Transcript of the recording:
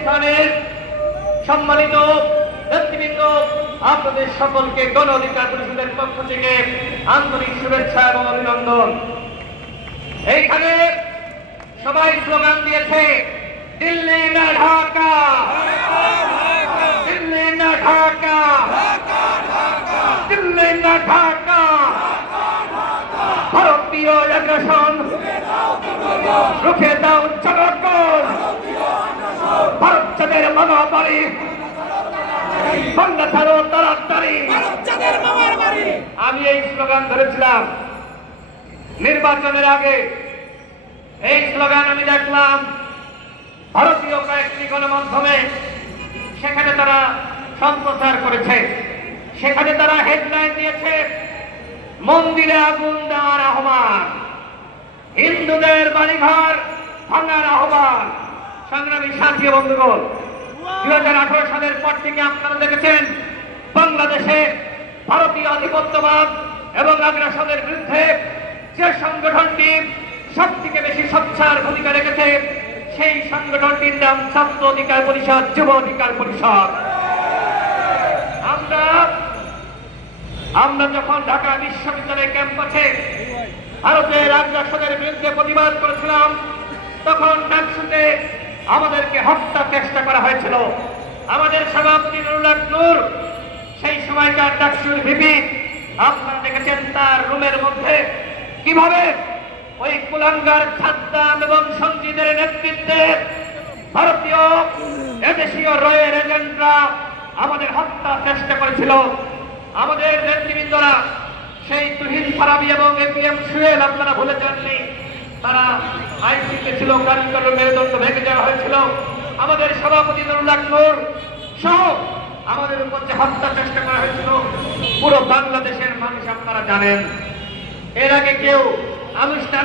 স্থানের সম্মানিত নেতৃবৃন্দ, আপনাদের সকলকে গণ অধিকার পরিষদের পক্ষ থেকে আন্তরিক শুভেচ্ছা এবং অভিনন্দন। এইখানে সবাই স্লোগান দিয়েছে, দিল্লি না ঢাকা, দিল্লি না ঢাকা, দিল্লি না ঢাকা। ভারতীয় আগ্রাসন রুখে দাও জনগণ, ভারত চাঁদের মামা বাড়ি, বাংলা ছাড়ো তাড়াতাড়ি। আমি এই স্লোগান ধরেছিলাম নির্বাচনের আগে। এই স্লোগান আমি দেখলাম ভারতীয় কয়েকটি গণমাধ্যমে, সেখানে তারা সম্প্রচার করেছে। সেখানে তারা হেডলাইন দিয়েছে, মন্দিরে আগুন দেওয়ার আহ্বান, হিন্দুদের বাড়িঘর ভাঙার আহ্বান। সংগ্রামী সাথী বন্ধুগণ, 2018 সালের পর থেকে আপনারা দেখেছেন বাংলাদেশে ভারতীয় আধিপত্যবাদ এবং আগ্রাসনের বিরুদ্ধে যে সংগঠনটি সব থেকে বেশি সোচ্চার ভূমিকা রেখেছে, সেই সংগঠনটির নাম ছাত্র অধিকার পরিষদ, যুব অধিকার পরিষদ। আমরা যখন ঢাকা বিশ্ববিদ্যালয় ক্যাম্পাসে ভারতের আগ্রাসনের বিরুদ্ধে প্রতিবাদ করেছিলাম, তখন ডাকসুতে আমাদেরকে হত্যা চেষ্টা করা হয়েছিল। আমাদের সভাপতি নুরুল হক নূর, সেই সময়কার ডাকসুর ভিপি, আপনারা দেখেছেন তার রুমের মধ্যে কিভাবে ওই কুলাঙ্গার সাদ্দাম এবং সঞ্জিদের নেতৃত্বে ভারতীয় এদেশীয় রয়ের এজেন্টরা আমাদের হত্যা চেষ্টা করেছিল। আমাদের নেতৃবৃন্দরা, সেই তুহিন ফারাবি এবং এপিএম সুয়েল, আপনারা ভুলে যাননি, তারা আইসিতে ছিল, কারিগরের মেরুদণ্ড ভেঙে দেওয়া হয়েছিল। আমাদের সভাপতি নুরুল হক নূর সহ আমাদের উপর যে হত্যা চেষ্টা করা হয়েছিল, পুরো বাংলাদেশের মানুষ আপনারা জানেন। এর আগে কেউ আনুষ্ঠানিক